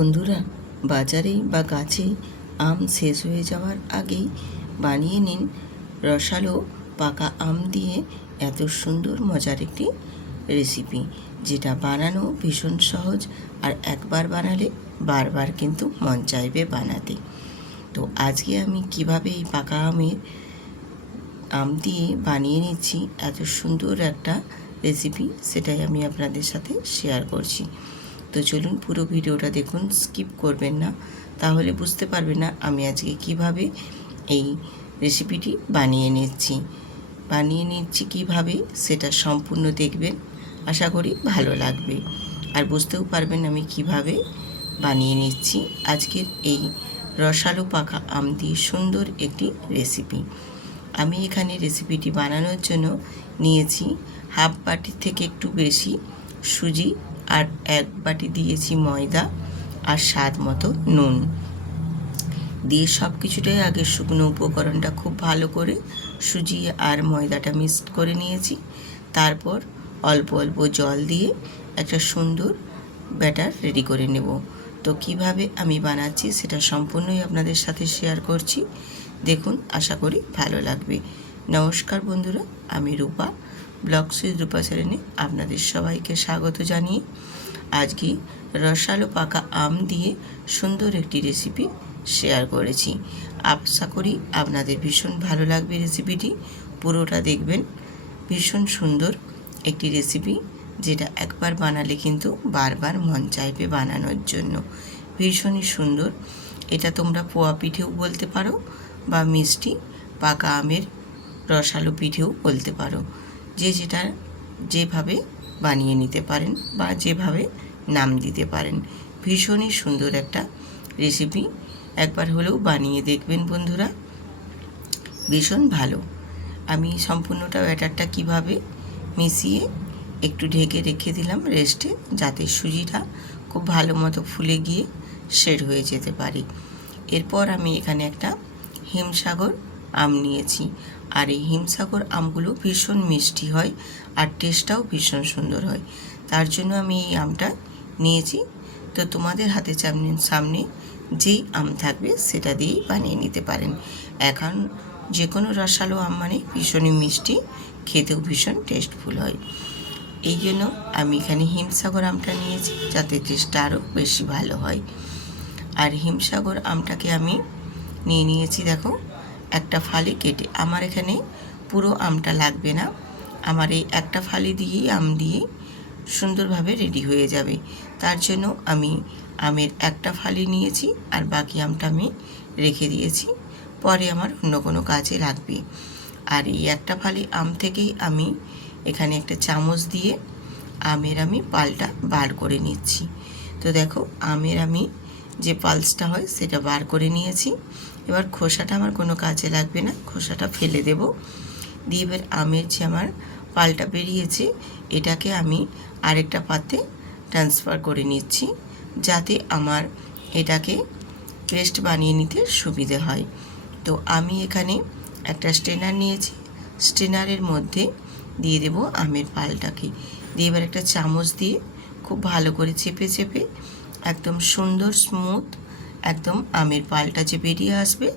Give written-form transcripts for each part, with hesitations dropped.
বন্ধুরা, বাজারে বা গাছে আম শেষ হয়ে যাওয়ার আগেই বানিয়ে নিন রসালো পাকা আম দিয়ে এত সুন্দর মজার একটি রেসিপি, যেটা বানানো ভীষণ সহজ আর একবার বানালে বারবার কিন্তু মন চাইবে বানাতে। তো আজকে আমি কিভাবে এই পাকা আম দিয়ে বানিয়ে নিচ্ছি এত সুন্দর একটা রেসিপি, সেটাই আমি আপনাদের সাথে শেয়ার করছি। তো চলুন পুরো ভিডিওটা দেখুন, স্কিপ করবেন না, তাহলে বুঝতে পারবেন না আমি আজকে কিভাবে এই রেসিপিটি বানিয়ে নিচ্ছি কিভাবে, সেটা সম্পূর্ণ দেখবেন। আশা করি ভালো লাগবে আর বুঝতেও পারবেন আমি কিভাবে বানিয়ে নিচ্ছি আজকের এই রসালো পাকা আম দিয়ে সুন্দর একটি রেসিপি। আমি এখানে রেসিপিটি বানানোর জন্য নিয়েছি হাফ বাটির থেকে একটু বেশি সুজি, আর 1 বাটি দিয়েছি ময়দা, আর স্বাদ মতো নুন দিয়ে সব কিছুটাই আগে শুকনো উপকরণটা খুব ভালো করে সুজি আর ময়দাটা মিক্সড করে নিয়েছি। তারপর অল্প অল্প জল দিয়ে একটা সুন্দর ব্যাটার রেডি করে নেব। তো কিভাবে আমি বানাচ্ছি সেটা সম্পূর্ণই আপনাদের সাথে শেয়ার করছি, দেখুন, আশা করি ভালো লাগবে। নমস্কার বন্ধুরা, আমি রূপা, ব্লগস উইথ রূপা চ্যানেলে আপনাদের সবাইকে স্বাগত জানিয়ে আজকে রসালো পাকা আম দিয়ে সুন্দর একটি রেসিপি শেয়ার করেছি। আশা করি আপনাদের ভীষণ ভালো লাগবে রেসিপিটি, পুরোটা দেখবেন। ভীষণ সুন্দর একটি রেসিপি, যেটা একবার বানালে কিন্তু বারবার মন চাইবে বানানোর জন্য। ভীষণই সুন্দর। এটা তোমরা পোয়া পিঠেও বলতে পারো বা মিষ্টি পাকা আমের রসালো পিঠেও বলতে পারো, যেটা যেভাবে বানিয়ে নিতে পারেন বা যেভাবে নাম দিতে পারেন। ভীষণই সুন্দর একটা রেসিপি, একবার হলেও বানিয়ে দেখবেন বন্ধুরা, ভীষণ ভালো। আমি সম্পূর্ণটা ব্যাটারটা কিভাবে মিশিয়ে একটু ঢেকে রেখে দিলাম রেস্টে, যাতে সুজিটা খুব ভালো মতো ফুলে গিয়ে সেট হয়ে যেতে পারে। এরপর আমি এখানে একটা হিমসাগর আম নিয়েছি, আর এই হিমসাগর আমগুলো ভীষণ মিষ্টি হয় আর টেস্টটাও ভীষণ সুন্দর হয়। তার জন্য আমি এই আমটা নিয়েছি। তো তোমাদের হাতে সামনে যেই আম থাকবে সেটা দিয়েই বানিয়ে নিতে পারেন। এখন যে কোনো রসালো আম মানে ভীষণই মিষ্টি, খেতেও ভীষণ টেস্টফুল হয়। এই জন্য আমি এখানে হিমসাগর আমটা নিয়েছি, যাতে টেস্টটা আরও বেশি ভালো হয়। আর হিমসাগর আমটাকে আমি নিয়েছি, দেখো, একটা ফালি কেটে। আমার এখানে পুরো আমটা লাগবে না, আমার এই একটা ফালি দিয়েই আম দিয়ে সুন্দরভাবে রেডি হয়ে যাবে। তার জন্য আমি আমের একটা ফালি নিয়েছি, আর বাকি আমটা আমি রেখে দিয়েছি, পরে আমার অন্য কোনো কাজে লাগবে। আর এই একটা ফালি আম থেকেই আমি এখানে একটা চামচ দিয়ে আমের আমি পালটা বার করে নিচ্ছি। তো দেখো, আমের আমি যে পালসটা হয় সেটা বার করে নিয়েছি। এবার খোসাটা আমার কোনো কাজে লাগবে না, খোসাটা ফেলে দেব। দিয়ে এবার আমের যে আমার পালটা বেরিয়েছে, এটাকে আমি আরেকটা পাত্রে ট্রান্সফার করে নিচ্ছি, যাতে আমার এটাকে পেস্ট বানিয়ে নিতে সুবিধে হয়। তো আমি এখানে একটা স্ট্রেনার নিয়েছি, স্ট্রেনারের মধ্যে দিয়ে দেব আমের পালটাকে। দিয়ে এবার একটা চামচ দিয়ে খুব ভালো করে চেপে চেপে একদম সুন্দর স্মুথ একদম আমের পালটা যে বেরিয়ে আসবে,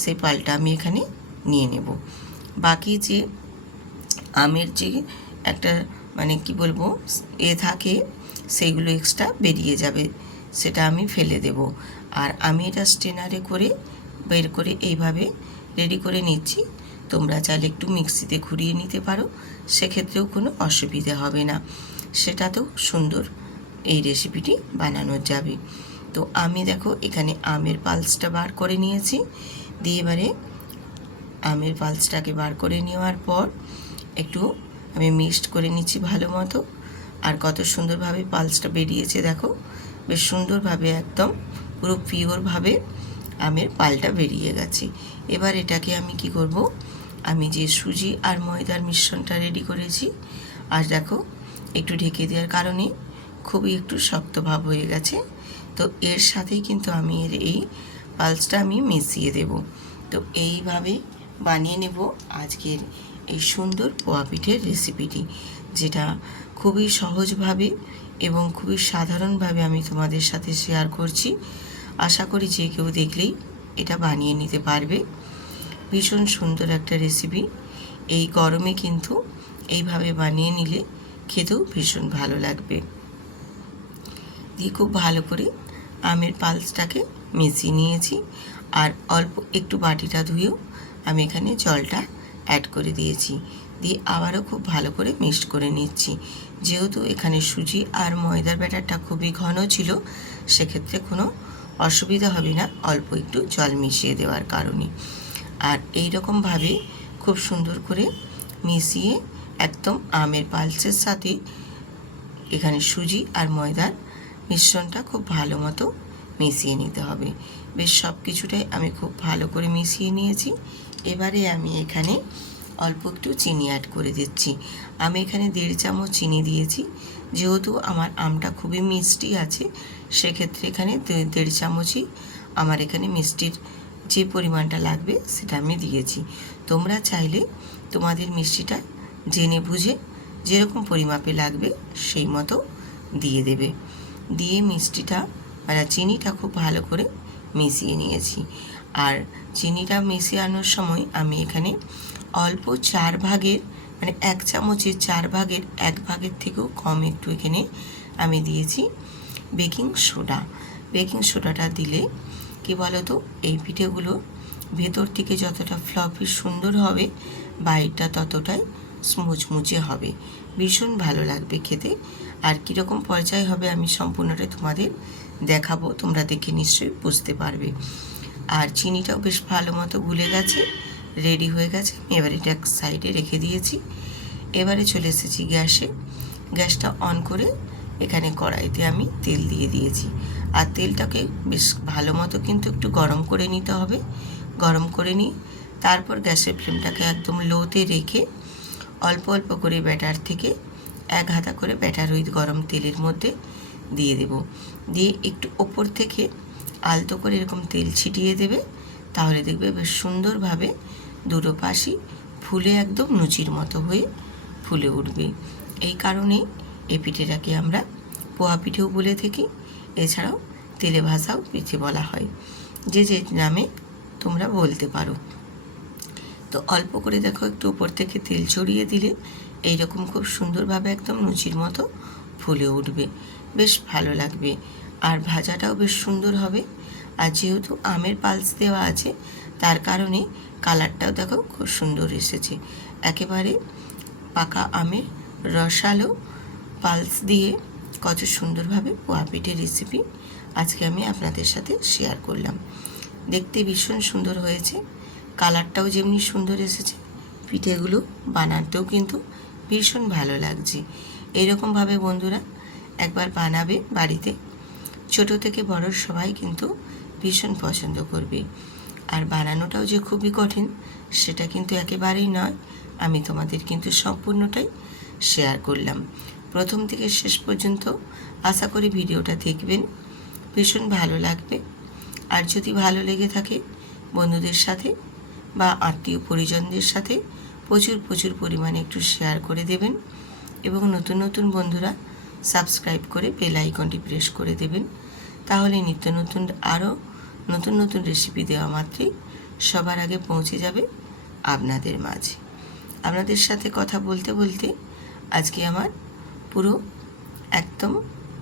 সেই পালটা আমি এখানে নিয়ে নেব। বাকি যে আমের যে একটা মানে কি বলবো থাকে, সেইগুলো এক্সট্রা বেরিয়ে যাবে, সেটা আমি ফেলে দেব। আর আমি এটা স্ট্রেনারে করে বের করে এইভাবে রেডি করে নিচ্ছি। তোমরা চাইলে একটু মিক্সিতে ঘুরিয়ে নিতে পারো, সেক্ষেত্রেও কোনো অসুবিধা হবে না, সেটাতেও সুন্দর এই রেসিপিটি বানানো যাবে। তো আমি দেখো এখানে আমের পালসটা বার করে নিয়েছি। দিয়ে এবারে আমের পালসটাকে বার করে নেওয়ার পর একটু আমি মিক্সড করে নিচ্ছি ভালো মতো। আর কত সুন্দরভাবে পালসটা বেরিয়েছে দেখো, বেশ সুন্দরভাবে একদম পুরো পিওরভাবে আমের পালটা বেরিয়ে গেছে। এবার এটাকে আমি কি করব, আমি যে সুজি আর ময়দার মিশ্রণটা রেডি করেছি, আর দেখো একটু ঢেকে দেওয়ার কারণে খুবই একটু শক্ত ভাব হয়ে গেছে। তো এর সাথেই কিন্তু আমি এই পালসটা আমি মিশিয়ে দেব। তো এইভাবে বানিয়ে নেব আজকের এই সুন্দর পোয়া পিঠের রেসিপিটি, যেটা খুবই সহজভাবে এবং খুবই সাধারণভাবে আমি তোমাদের সাথে শেয়ার করছি। আশা করি যে কেউ দেখলেই এটা বানিয়ে নিতে পারবে। ভীষণ সুন্দর একটা রেসিপি। এই গরমে কিন্তু এইভাবে বানিয়ে নিলে খেতেও ভীষণ ভালো লাগবে। দিয়ে খুব ভালো করে আমের পালসটাকে মিশিয়ে নিয়েছি। আর অল্প একটু বাটিটা ধুয়েও আমি এখানে জলটা অ্যাড করে দিয়েছি। দিয়ে আবারও খুব ভালো করে মিক্সড করে নিচ্ছি। যেহেতু এখানে সুজি আর ময়দার ব্যাটারটা খুবই ঘন ছিল, সেক্ষেত্রে কোনো অসুবিধা হবে না অল্প একটু জল মিশিয়ে দেওয়ার কারণে। আর এই রকমভাবে খুব সুন্দর করে মিশিয়ে একদম আমের পালসের সাথে এখানে সুজি আর ময়দার মিশ্রণটা খুব ভালো মতো মিশিয়ে নিতে হবে। বেশ সব কিছুটাই আমি খুব ভালো করে মিশিয়ে নিয়েছি। এবারে আমি এখানে অল্প একটু চিনি অ্যাড করে দিচ্ছি। আমি এখানে 1.5 চামচ চিনি দিয়েছি। যেহেতু আমার আমটা খুবই মিষ্টি আছে, সেক্ষেত্রে এখানে 1.5 চামচই আমার এখানে মিষ্টির যে পরিমাণটা লাগবে সেটা আমি দিয়েছি। তোমরা চাইলে তোমাদের মিষ্টিটা জেনে বুঝে যেরকম পরিমাপে লাগবে সেই মতো দিয়ে দেবে। দিয়ে মিষ্টিটা চিনিটা খুব ভালো করে মিশিয়ে নিয়েছি। আর চিনিটা মিশিয়ে সময় আমি এখানে অল্প 4 ভাগের 1 চামচের 4 ভাগের 1 ভাগের থেকেও কম একটু এখানে আমি দিয়েছি বেকিং সোডা। বেকিং সোডাটা দিলে কি বলো তো, এই পিঠেগুলো ভেতর থেকে যতটা ফ্লফি সুন্দর হবে, বাইরটা ততটাই মুচমুচে হবে, ভীষণ ভালো লাগবে খেতে। আর কীরকম পর্যায় হবে আমি সম্পূর্ণটা তোমাদের দেখাবো, তোমরা দেখে নিশ্চয়ই বুঝতে পারবে। আর চিনিটাও বেশ ভালো মতো গুলে গেছে, রেডি হয়ে গেছে। এবার এটা এক সাইডে রেখে দিয়েছি। এবারে চলে এসেছি গ্যাসে। গ্যাসটা অন করে এখানে কড়াইতে আমি তেল দিয়ে দিয়েছি। আর তেলটাকে বেশ ভালো মতো কিন্তু একটু গরম করে নিতে হবে। গরম করে নিয়ে তারপর গ্যাসের ফ্লেমটাকে একদম লোতে রেখে অল্প অল্প করে ব্যাটার থেকে 1 হাতা করে ব্যাটার ওই গরম তেলের মধ্যে দিয়ে দেব। দিয়ে একটু ওপর থেকে আলতো করে এরকম তেল ছিটিয়ে দেবে। তাহলে দেখবে বেশ সুন্দরভাবে দুটো পাশই ফুলে একদম লুচির মতো হয়ে ফুলে উঠবে। এই কারণে এই পিঠেটাকে আমরা পোহা পিঠেও বলে থাকি, এছাড়াও তেলে ভাজাও পিঠে বলা হয়, যে যে নামে তোমরা বলতে পারো। তো অল্প করে দেখো একটু উপর থেকে তেল ছড়িয়ে দিলে এইরকম খুব সুন্দরভাবে একদম লুচির মতো ফুলে উঠবে, বেশ ভালো লাগবে। আর ভাজাটাও বেশ সুন্দর হবে। আর যেহেতু আমের পালস দেওয়া আছে, তার কারণে কালারটাও দেখো খুব সুন্দর এসেছে। একেবারে পাকা আমের রসালো পালস দিয়ে কত সুন্দরভাবে পোহা পিঠের রেসিপি আজকে আমি আপনাদের সাথে শেয়ার করলাম। দেখতে ভীষণ সুন্দর হয়েছে, কালারটাও যেমনি সুন্দর এসেছে, পিঠেগুলো বানাতেও কিন্তু ভীষণ ভালো লাগছে। এরকমভাবে বন্ধুরা একবার বানাবে বাড়িতে, ছোট থেকে বড় সবাই কিন্তু ভীষণ পছন্দ করবে। আর বানানোটাও যে খুবই কঠিন সেটা কিন্তু একেবারেই নয়। আমি তোমাদের কিন্তু সম্পূর্ণটাই শেয়ার করলাম প্রথম থেকে শেষ পর্যন্ত। আশা করি ভিডিওটা দেখবেন, ভীষণ ভালো লাগবে। আর যদি ভালো লেগে থাকে বন্ধুদের সাথে বা আত্মীয় পরিজনদের সাথে প্রচুর প্রচুর পরিমাণে একটু শেয়ার করে দেবেন। এবং নতুন নতুন বন্ধুরা সাবস্ক্রাইব করে বেল আইকনটি প্রেস করে দেবেন। তাহলে নিত্য নতুন আরও নতুন নতুন রেসিপি দেওয়া মাত্রই সবার আগে পৌঁছে যাবে আপনাদের মাঝে। আপনাদের সাথে কথা বলতে বলতে আজকে আমার পুরো একদম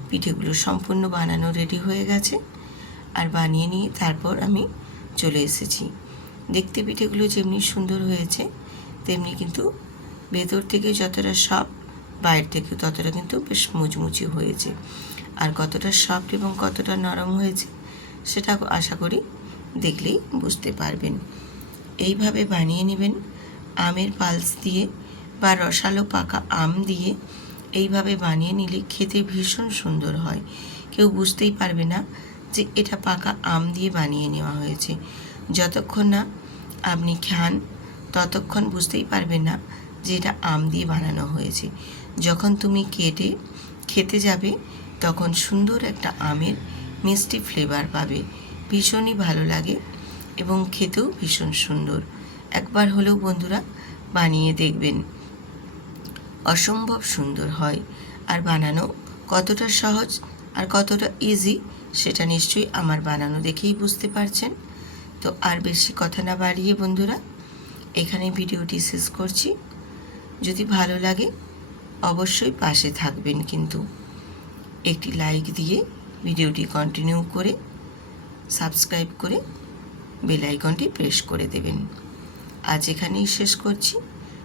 পিঠেগুলো সম্পূর্ণ বানানো রেডি হয়ে গেছে। আর বানিয়ে নিয়ে তারপর আমি চলে এসেছি। দেখতে পিঠেগুলো যেমনি সুন্দর হয়েছে, তেমনি কিন্তু ভেতর থেকে যতটা সফট, বাইরে থেকে ততটা কিন্তু বেশ মুচমুচে হয়েছে। আর কতটা সফট এবং কতটা নরম হয়েছে সেটা আশা করি দেখলেই বুঝতে পারবেন। এইভাবে বানিয়ে নেবেন আমের পালস দিয়ে বা রসালো পাকা আম দিয়ে। এইভাবে বানিয়ে নিলে খেতে ভীষণ সুন্দর হয়, কেউ বুঝতেই পারবে না যে এটা পাকা আম দিয়ে বানিয়ে নেওয়া হয়েছে। যতক্ষণ না আপনি খান ততক্ষণ বুঝতেই পারবেন না যে এটা আম দিয়ে বানানো হয়েছে। যখন তুমি কেটে খেতে যাবে তখন সুন্দর একটা আমের মিষ্টি ফ্লেভার পাবে, ভীষণই ভালো লাগে এবং খেতেও ভীষণ সুন্দর। একবার হলেও বন্ধুরা বানিয়ে দেখবেন, অসম্ভব সুন্দর হয় আর বানানো কতটা সহজ আর কতটা ইজি সেটা নিশ্চয়ই আমার বানানো দেখেই বুঝতে পারছেন। তো আর বেশি কথা না বাড়িয়ে বন্ধুরা এখানে ভিডিওটি শেষ করছি। যদি ভালো লাগে অবশ্যই পাশে থাকবেন, কিন্তু একটি লাইক দিয়ে ভিডিওটি কন্টিনিউ করে সাবস্ক্রাইব করে বেল আইকনটি প্রেস করে দেবেন। আজ এখানেই শেষ করছি।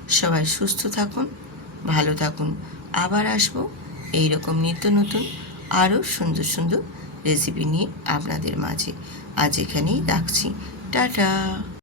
সবাই সুস্থ থাকুন, ভালো থাকুন। আবার আসবো এইরকম নিত্য নতুন আরও সুন্দর সুন্দর রেসিপি নিয়ে আপনাদের মাঝে। আজ এখানেই রাখছি। টাটা।